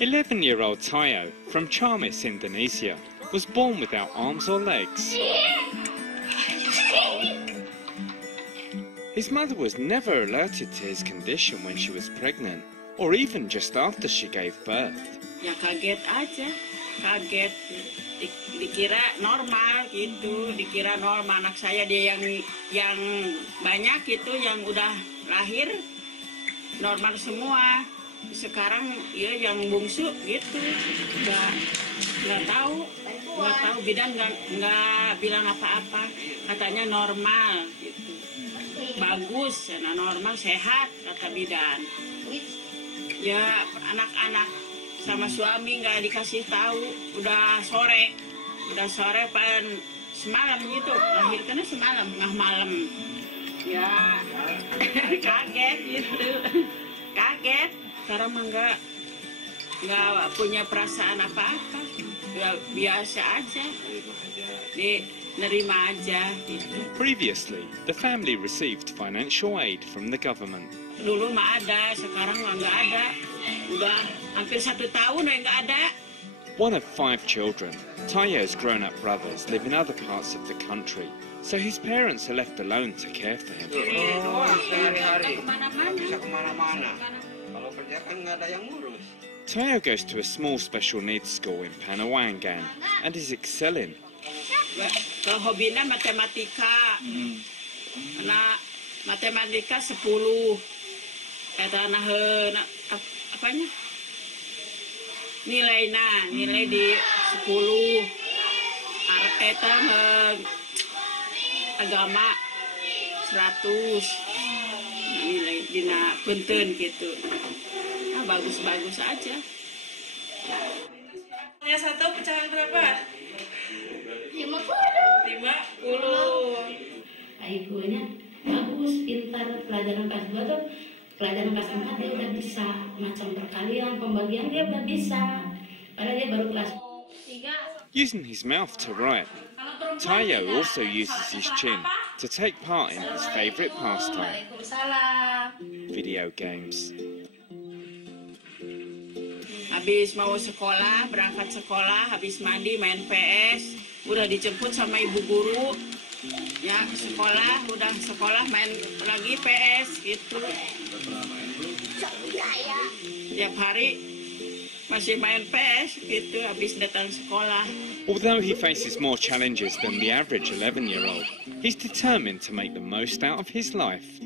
11-year-old Tiyo from Charmis, Indonesia, was born without arms or legs. His mother was never alerted to his condition when she was pregnant, or even just after she gave birth. Ya kaget aja, kaget. Dikira normal gitu, dikira normal. Anak saya dia yang banyak itu yang udah lahir normal semua. Sekarang ya yang bungsu gitu, nggak tahu bidan nggak bilang apa-apa, katanya normal gitu, bagus, nah normal sehat kata bidan. Ya anak-anak sama suami nggak dikasih tahu, udah sore pan semalam gitu, lahirkannya semalam tengah malam. Ya kaget gitu, kaget. Sekarang mah nggak punya perasaan apa-apa, ya, biasa aja, nerima aja gitu. Previously, the family received financial aid from the government. Dulu mah ada, sekarang mah nggak ada. Udah hampir 1 tahun nggak ada. One of 5 children, Tiyo's grown-up brothers live in other parts of the country, so his parents are left alone to care for him. Tiyo goes to a small special needs school in Panawangan and is excelling. Hobinya matematika. Nah, matematika 10. Kata apanya? Nilai di 10. Eta agama 100. Nilai dina punten gitu. Nah, bagus-bagus aja. Yang 1 pecahan berapa? 50. Ibunya bagus, pintar, pelajaran kelas 2 tuh, pelajaran kelas 4 dia udah bisa, macam perkalian, pembagian dia udah bisa, padahal dia baru kelas 3. Using his mouth to write, Tiyo also uses his chin to take part in his favourite pastime, video games. Habis mau sekolah, berangkat sekolah, habis mandi main PS, udah dijemput sama ibu guru. Ya udah sekolah main lagi PS gitu. Tiap hari masih main PS gitu habis datang sekolah. Although he faces more challenges than the average 11-year-old, he's determined to make the most out of his life